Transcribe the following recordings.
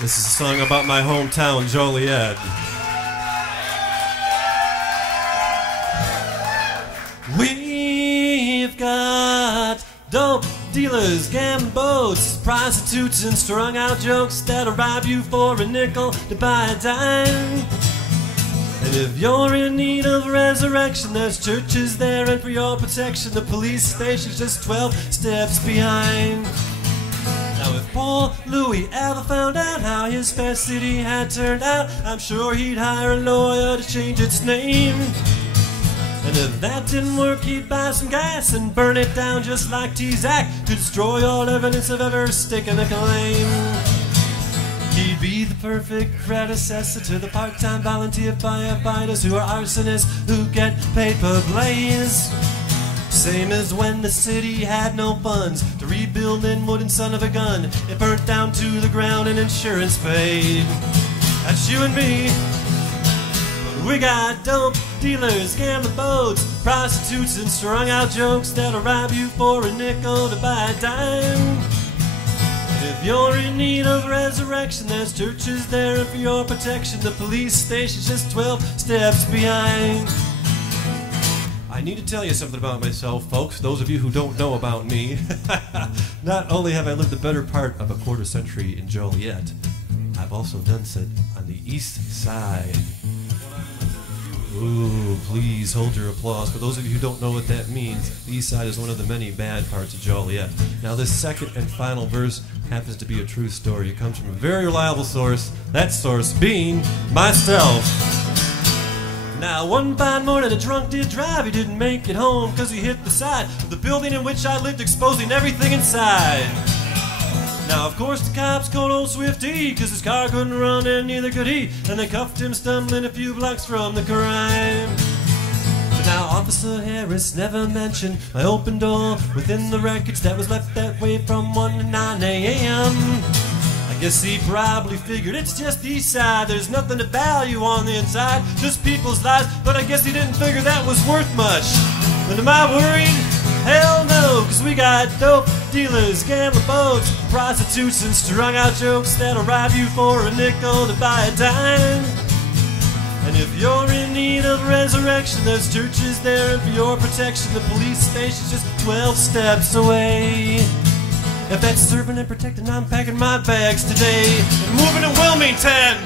This is a song about my hometown, Joliet. We've got dope dealers, gambling boats, prostitutes, and strung out jokes that'll rob you for a nickel to buy a dime. And if you're in need of resurrection, there's churches there, and for your protection, the police station's just 12 steps behind. Now if poor Louis ever found out how his fair city had turned out, I'm sure he'd hire a lawyer to change its name. And if that didn't work, he'd buy some gas and burn it down just like T-Zack to destroy all evidence of ever staking a claim. He'd be the perfect predecessor to the part-time volunteer firefighters who are arsonists who get paid per blaze. Same as when the city had no funds to rebuild Linwood and son of a gun. It burnt down to the ground and insurance paid. That's you and me. But we got dope dealers, gambling boats, prostitutes, and strung out jokes that'll rob you for a nickel to buy a dime. And if you're in need of resurrection, there's churches there, and for your protection, the police station's just 12 steps behind. I need to tell you something about myself, folks. Those of you who don't know about me, not only have I lived the better part of a quarter century in Joliet, I've also done so on the east side. Ooh, please hold your applause. For those of you who don't know what that means, the east side is one of the many bad parts of Joliet. Now this second and final verse happens to be a true story. It comes from a very reliable source, that source being myself. Now one fine morning a drunk did drive, he didn't make it home cause he hit the side of the building in which I lived, exposing everything inside. Now of course the cops called old Swifty cause his car couldn't run and neither could he, and they cuffed him stumbling a few blocks from the crime. But now Officer Harris never mentioned my open door within the wreckage that was left that way from 1 to 9 a.m. I guess he probably figured it's just the east side, there's nothing to value on the inside, just people's lives, but I guess he didn't figure that was worth much. But am I worried? Hell no, cause we got dope dealers, gambling boats, prostitutes, and strung out jokes that'll rob you for a nickel to buy a dime. And if you're in need of resurrection, there's churches there, and for your protection, the police station's just 12 steps away. If that's serving and protecting, I'm packing my bags today and moving to Wilmington.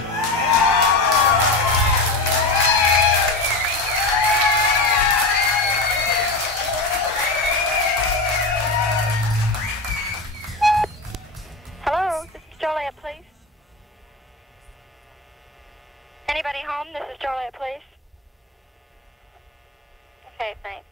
Hello, this is Joliet Police. Anybody home? This is Joliet Police. Okay, thanks.